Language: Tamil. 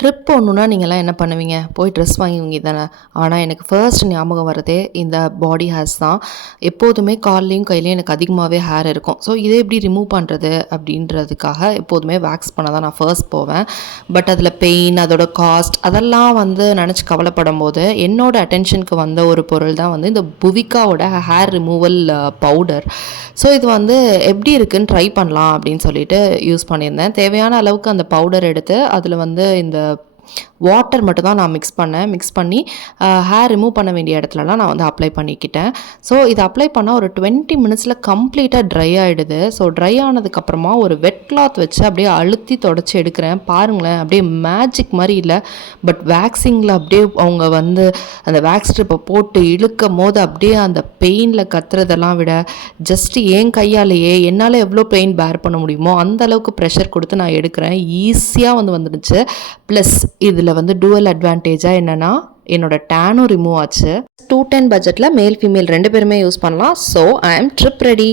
ட்ரிப் போகணுன்னா நீங்கள்லாம் என்ன பண்ணுவீங்க? போய் ட்ரெஸ் வாங்குவீங்க தானே! ஆனால் எனக்கு ஃபர்ஸ்ட் ஞாபகம் வரதே இந்த பாடி ஹேர்ஸ் தான். எப்போதுமே கால்லயும், கையிலயும் எனக்கு அதிகமாகவே ஹேர் இருக்கும். ஸோ இதை எப்படி ரிமூவ் பண்ணுறது அப்படின்றதுக்காக எப்போதுமே வேக்ஸ் பண்ண தான் நான் ஃபர்ஸ்ட் போவேன். பட் அதில் பெயின், அதோட காஸ்ட் அதெல்லாம் வந்து நினச்சி கவலைப்படும்போது என்னோட அட்டென்ஷனுக்கு வந்த ஒரு பொருள் தான் வந்து இந்த புவிகாவோட ஹேர் ரிமூவல் பவுடர். ஸோ இது வந்து எப்படி இருக்குன்னு ட்ரை பண்ணலாம் அப்படின்னு சொல்லிட்டு யூஸ் பண்ணியிருந்தேன். தேவையான அளவுக்கு அந்த பவுடர் எடுத்து அதில் வந்து இந்த வாட்டர் மட்டும் தான் நான் மிக்ஸ் பண்ணி ஹேர் ரிமூவ் பண்ண வேண்டிய இடத்துலலாம் நான் வந்து அப்ளை பண்ணிக்கிட்டேன். ஸோ இது அப்ளை பண்ணால் ஒரு 20 மினிட்ஸில் கம்ப்ளீட்டாக ட்ரை ஆகிடுது. ஸோ ட்ரை ஆனதுக்கப்புறமா ஒரு வெட் கிளாத் வச்சு அப்படியே அழுத்தி தொடச்சி எடுக்கிறேன். பாருங்களேன், அப்படியே மேஜிக் மாதிரி இல்லை, பட் வேக்சிங்கில் அப்படியே அவங்க வந்து அந்த வேக்ஸ் ஸ்ட்ரிப்பை போட்டு இழுக்கும் போது அப்படியே அந்த பெயினில் கத்துறதெல்லாம் விட ஜஸ்ட்டு என் கையாலேயே என்னால் எவ்வளோ பெயின் பேர் பண்ண முடியுமோ அந்த அளவுக்கு ப்ரெஷர் கொடுத்து நான் எடுக்கிறேன். ஈஸியாக வந்துடுச்சு. ப்ளஸ் இதில் வந்து டூவல் அட்வான்டேஜாக என்னென்னா என்னோட டேனும் ரிமூவ் ஆச்சு. 210 பட்ஜெட்டில் மேல் ஃபீமேல் 2 பேருமே யூஸ் பண்ணலாம். ஸோ ஐ ஆம் ட்ரிப் ரெடி.